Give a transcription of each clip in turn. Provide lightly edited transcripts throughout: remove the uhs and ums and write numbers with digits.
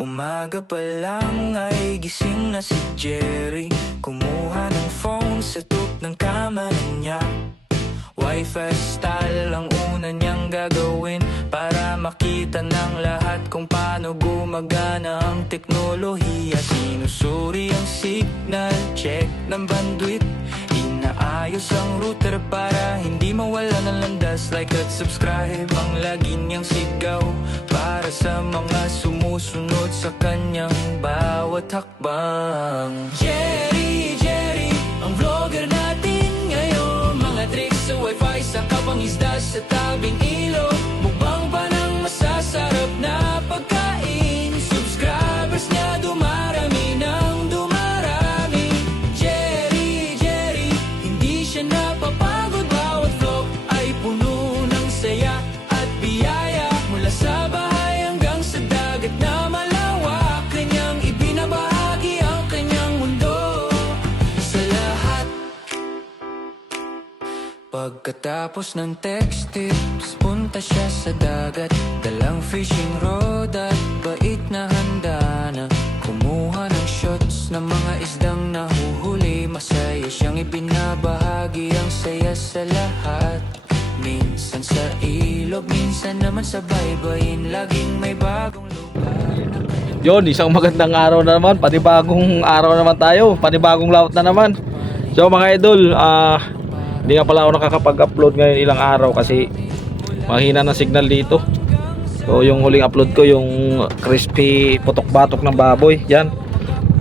Umaga pa lang ay gising na si Jerry. Kumuha ng phone sa tub ng kama niya. Wi-Fi style ang una niyang gagawin para makita ng lahat kung paano gumagana ang teknolohiya. Sinusuri ang signal, check ng bandwidth. Inaayos ang router para hindi mawala ng landas. Like at subscribe ang lagi niyang sigaw para sa mga sumusunod sa kanyang bawat hakbang. Jerry, Jerry, ang vlogger natin ngayon. Mga tricks sa wifi sa kapangisda sa tabing ilog. Mukbang pa ng masasarap na pagkain. Subscribers niya dumarami ng dumarami. Jerry, Jerry, hindi siya napapagod. Bawat vlog ay puno ng saya at biyaya. Mula sa bahay hanggang sa dagat na malawak, kanyang ibinabahagi ang kanyang mundo sa lahat. Pagkatapos ng text tips, punta siya sa dagat. Dalang fishing rod at bait na handa na. Kumuha ng shots ng mga isdang nahuhuli. Masaya siyang ibinabahagi ang saya sa lahat. Minsan sa ilog, minsan naman sa baybayin. Laging may bagong lugar na kanyang... Yon, isang magandang araw na naman, panibagong araw naman tayo, panibagong laut na naman. So mga idol, hindi nga pala ako nakakapag-upload ngayon ilang araw kasi mahina ng signal dito. So yung huling upload ko yung crispy putok-batok ng baboy. Yan,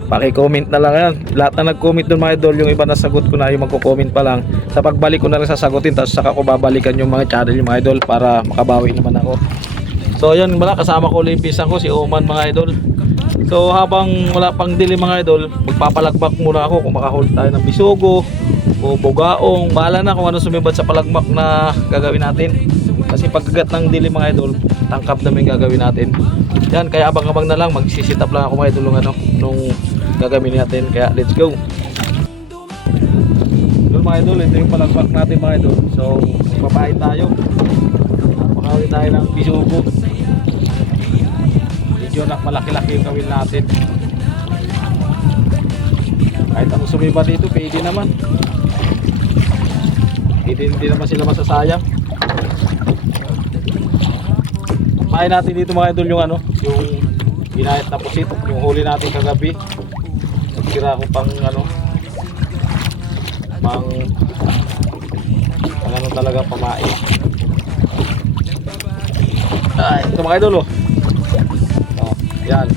paki-comment na lang yan. Lahat na nag-comment dun mga idol, yung iba nasagot ko na, yung magko-comment pa lang. Sa pagbalik ko na lang sasagutin, tapos saka ko babalikan yung mga channel yung mga idol para makabawi naman ako. So yun, kasama ko limpis ako, si Oman mga idol. So habang wala pang dilim mga idol, magpapalakbak muna ako kung makahold tayo ng bisugo o bugaong. Bahala na kung ano sumibad sa palakbak na gagawin natin. Kasi pagkagat ng dilim mga idol, tangkap namin gagawin natin. Yan, kaya abang-abang na lang, magsisit up lang ako mga idol nung gagawin natin. Kaya let's go. Yun mga idol, ito yung palakbak natin mga idol. So magpapain tayo, makawin tayo ng bisugo. Medyo malaki-laki yung gawin natin. Kahit ang sumiba dito, pwede naman. Hindi naman sila masasayang. Pain natin dito mga idol yung yung ginayat na pusit, yung huli natin kagabi. Nagtira ko pang talaga pamain. Ito mga idol yan,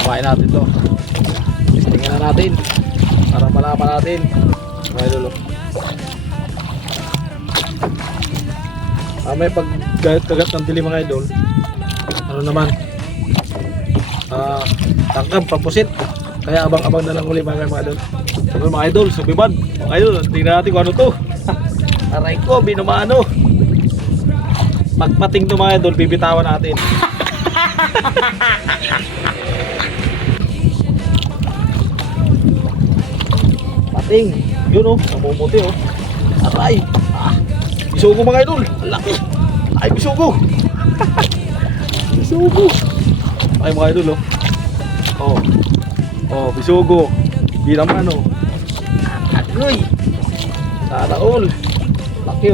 kumain natin to. Tingnan na natin para malaman natin mga idol. May pagkagat ng dilim mga idol, tangkab, pagpusit. Kaya abang-abang na lang uli mga idol. So mga idol, subibad mga idol, tingnan natin kung ano to. Aray ko, binumano. Magpating to mga idol, bibitawan natin. Pating, yun namumuti Aray, bisugo mga idol, laki. Ay, bisugo. Bisugo. Ay mga idol bisugo. Di naman agoy. Sana all. Laki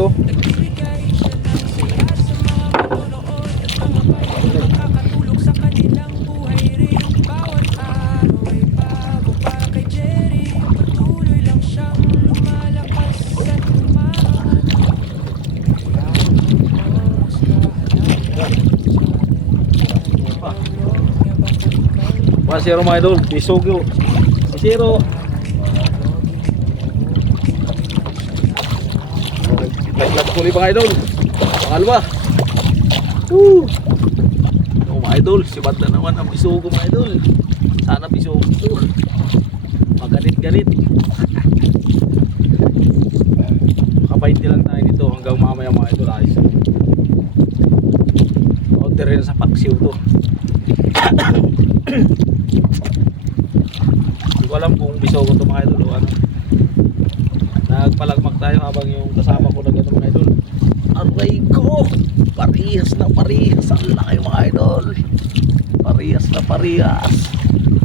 Zero mga idol, bisugo. Zero. Naglag ko mga idol. Pangalawa. Mga idol, sibat na naman ang bisugo mga idol. Sana bisugo ito. Magalit-galit. Makapainti lang tayo dito hanggang mamaya mga idol. Ayos. Order rin sa paksiw to. Hindi ko alam kung bisugo ito mga idol o ano. Nagpalagmak tayo habang yung kasama ko na gano'n mga idol. Aray ko! Parehas na parehas. Ang laki mga idol. Parehas na parehas.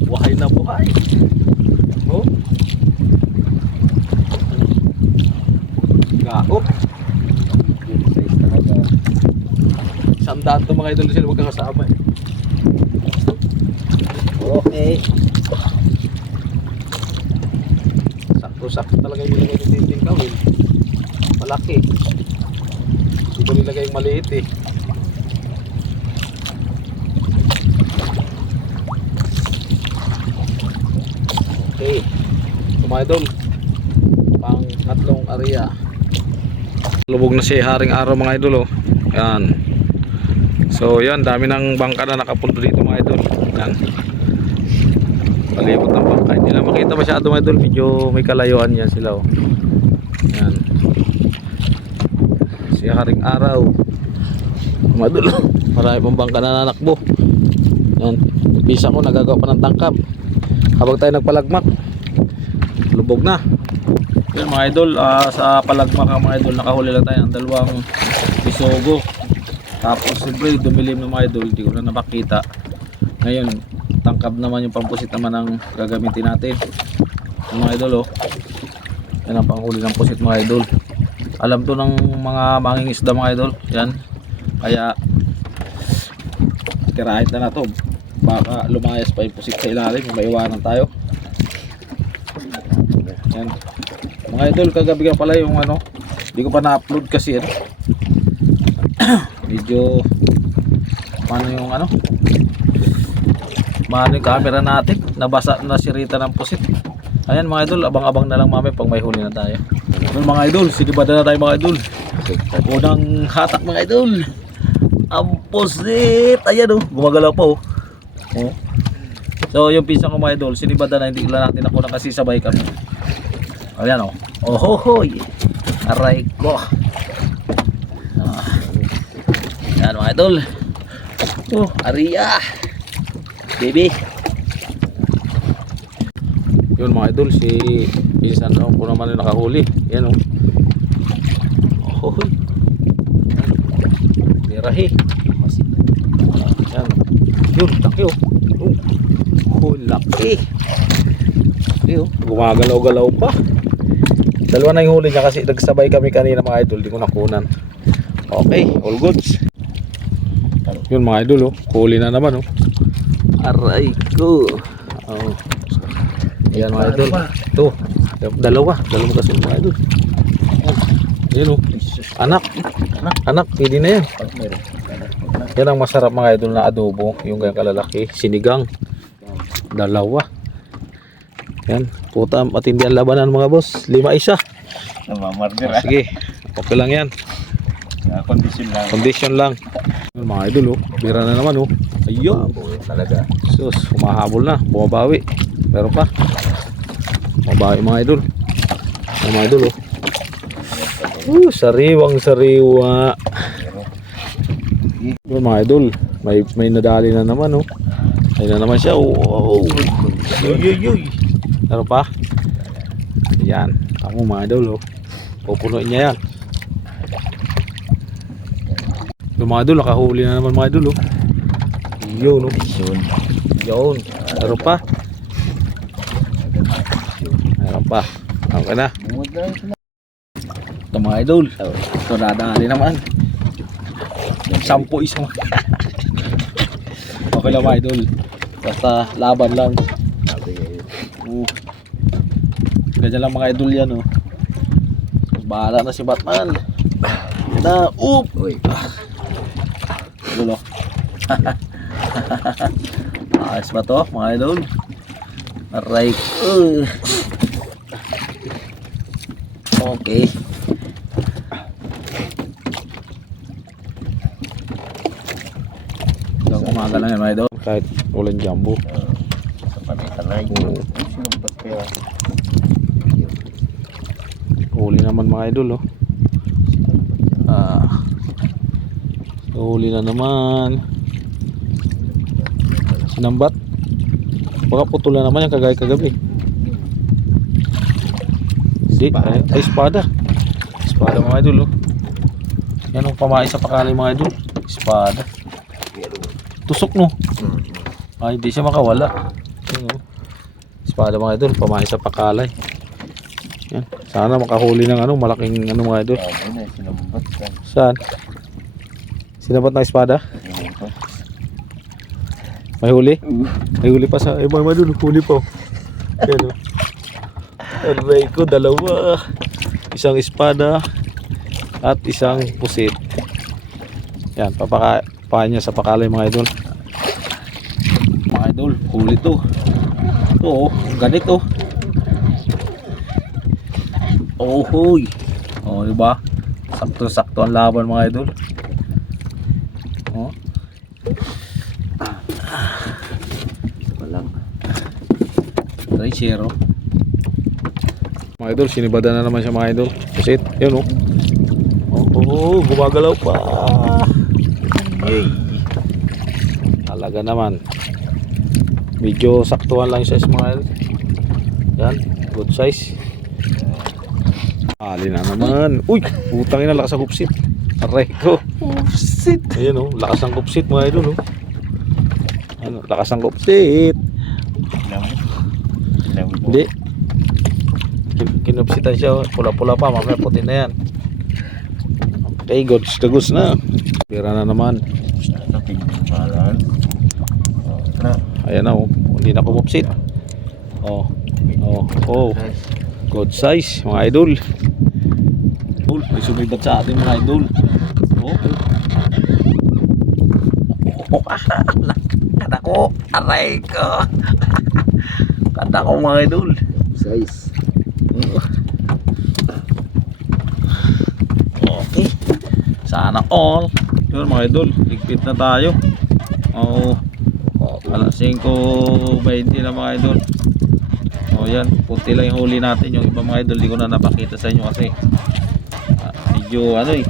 Buhay na buhay. Oh. Gaop. Good size talaga. Isang daan to mga idol sila magkakasama eh. Okay. Sakto-sakto talaga yung nilagay ng dinding kawil. Malaki. Hindi ko nilagay yung maliit eh. Okay. So mga idol, pang tatlong area. Lubog na si haring araw mga idol oh. Yan. So yan, dami ng bangka na nakapunto dito mga idol. Yan. Palibot ng bangka. Hindi lang makita masyado mga idol. Medyo may kalayuan yan sila oh. Yan. Si haring araw. Mga idol oh. Marami pang bangka na nanakbo. Yan. Bisa ko nagagawa pa ng tangkab. Habang tayo nagpalagmak, lubog na. Yan mga idol, sa palagmak mga idol, nakahuli lang tayo ng dalawang bisogo. Tapos siyempre dumilim ng mga idol, hindi ko na napakita. Ngayon, tangkab naman yung pampusit naman ang gagamitin natin. Yung mga idol oh, yan ang panghuli ng pusit mga idol. Alam to ng mga mangingisda mga idol. Yan, kaya tirahin na to. Baka lumayas pa yung pusit sa ilalim, maiwanan tayo. Yan. Mga idol, kagabi ka pala yung ano, hindi ko pa na-upload kasi medyo paano yung ano, paano yung camera natin, nabasa na sirita ng pusit. Ayan mga idol, abang-abang na lang mami pag may huli na tayo. Well, mga idol, sinibada na tayo mga idol. Unang hatak mga idol, ang pusit. Ayan oh, gumagalaw pa oh. Oh. So yung pinsan ko mga idol, sinibada na, hindi lang natin ako kasi sabay kami. Ayan o. Oh. Ohohoy. Aray ko. Ayan mga idol. Oh, Aria. Baby. Yun mga idol, si pinsan ko naman yung nakahuli. Ayan o. Ohohoy. Birahi. Ayan. Yun, laki oh. Oh, laki. Laki oh. Gumagalaw-galaw pa. Dalawa na yung huli niya kasi nagsabay kami kanina mga idol. Di ko nakunan. Okay, all goods. Yun mga idol oh. Huli na naman oh. Aray ko. Oh. Ayan mga idol. Ito. Dalawa kasi mga idol. Ayan oh. Anak, pwede na yan. Yan ang masarap mga idol na adobo, yung ganyan kalalaki, sinigang. Dalawa. Yan, puta matindi ang labanan mga boss. 5-1. Sige, okay lang yan. Condition lang. Yan, mga idol oh, bira na naman oh. Ayun talaga. Sus, humahabol na, bumabawi. Meron pa. Bumabawi mga idol. Mga idol oh. Sariwang sariwa. Yung mga idol, may nadali na naman oh. Ayun na naman siya oh. Yoy. Ano pa? Ayan, tamo mga idol oh. Pupunuin niya yan. Yung mga idol, nakahuli na naman mga idol oh. Yun oh. Yun. Ano pa? Ano pa? Okay na. Ito mga idol. Ito nadali naman. 10 isang. Okay lang mga idol. Basta laban lang. Ganyan lang mga idol yan oh. Bahala na si Batman. Na oop. Idol oh. Ayos ba to mga idol? Aray. Okay. Umaga lang yan mga idol. Kahit ulan jumbo. Sa panay-tanay. Sinumpat kaya. Huli naman mga idol oh. Huli na naman. Sinambat. Baka putol na naman yung kagaya kagabi. Ay espada. Espada mga idol oh. Yan ang pamay sa pakalay mga idol. Espada. Tusok no. Ay, hindi siya makawala. Yan, oh. Espada mga idol, pamahay sa pakalay. Yan. Sana makahuli ng ano, malaking ano mga idol. Sabi na, sinambat ka. Saan? Sinabat ng espada? Sinambat. May huli? May huli pa sa ibang mga idol, huli pa. Yan oh. Aray ko, dalawa. Isang espada at isang pusit. Yan, papakaan niya sa pakalay mga idol. Mga idol, huli to. Ito oh, ganito. Oh, huy. Oh, di ba? Sakto-sakto ang laban mga idol. Oh. Walang. 3-0. Mga idol, sinibada na naman siya mga idol. Pusit, yun oh. Oh, gumagalaw pa. Hey. Talaga naman. Medyo saktuhan lang siya mga idol. Yan, good size. Ali na naman. Uy, putang ina, lakas ang kupsit. Aray ko. Kupsit. Ayan oh, lakas ang kupsit mga idol oh. Ano, lakas ang kupsit. Hindi. Kinupsitan siya, pula-pula pa, mamaya puti na yan. Okay, goods na. Pira na naman. Ayan na oh, hindi na kumupsit. Oh, oh, oh. Good size mga idol. May sumibat sa atin mga idol. Oh. Oh, kata ko, aray ko. Kata ko mga idol. Size. Okay. Sana all. Yun mga idol, ligpit na tayo. Oh. Alas 5:20 na mga idol. Oh yan, puti lang yung huli natin. Yung iba mga idol, di ko na napakita sa inyo kasi medyo ano eh,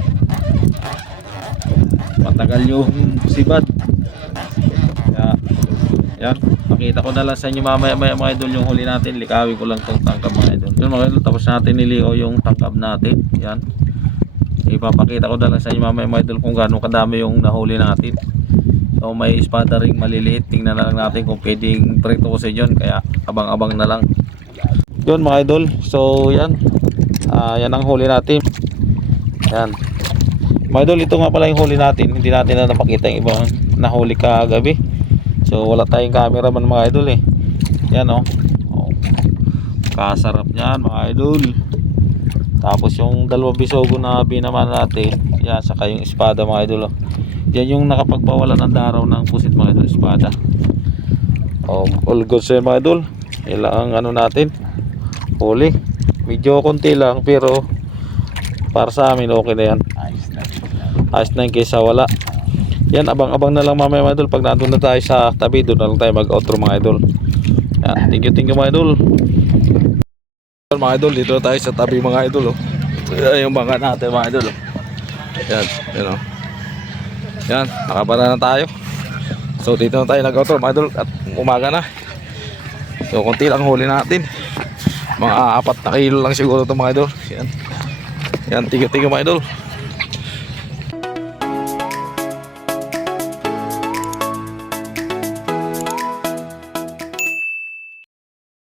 matagal yung sibad. Kaya, yan, pakita ko na lang sa inyo mamaya mga idol yung huli natin. Likawin ko lang tong tangkab mga idol. Yun mga idol, tapos natin niliho yung tangkab natin. Yan, ipapakita ko na lang sa inyo mamaya mga idol kung gaano kadami yung nahuli natin. So may espada ring maliliit, tingnan na lang natin kung pwedeng prito ko sa yun, kaya abang-abang na lang. Yun mga idol, so yan, yan ang huli natin. Yan mga idol, ito nga pala yung huli natin. Hindi natin na napakita yung ibang nahuli kagabi, so wala tayong cameraman mga idol eh. Yan oh, oh. Kasarap nyan mga idol. Tapos yung dalawang bisogo na binaman natin, yan, saka yung espada mga idol oh. Yan yung nakapagpawala ng daraw ng pusit mga idol, espada. All good sa'yo mga idol. Yan lang ang ano natin, huli. Medyo konti lang pero para sa amin okay na yan. Ayos na yung kaysa wala. Yan, abang-abang na lang mamaya mga idol. Pag nandun na tayo sa tabi, doon na lang tayo mag-outro mga idol. Yan, thank you mga idol. Mga idol, dito tayo sa tabi mga idol oh. Yan yung bangka natin mga idol oh. Yan, yan oh. Yan, nakabara na tayo. So dito na tayo nag-outro mga idol at umaga na. So konti lang huli natin. Mga 4 na kilo lang siguro ito mga idol. Yan. Yan, thank you mga idol.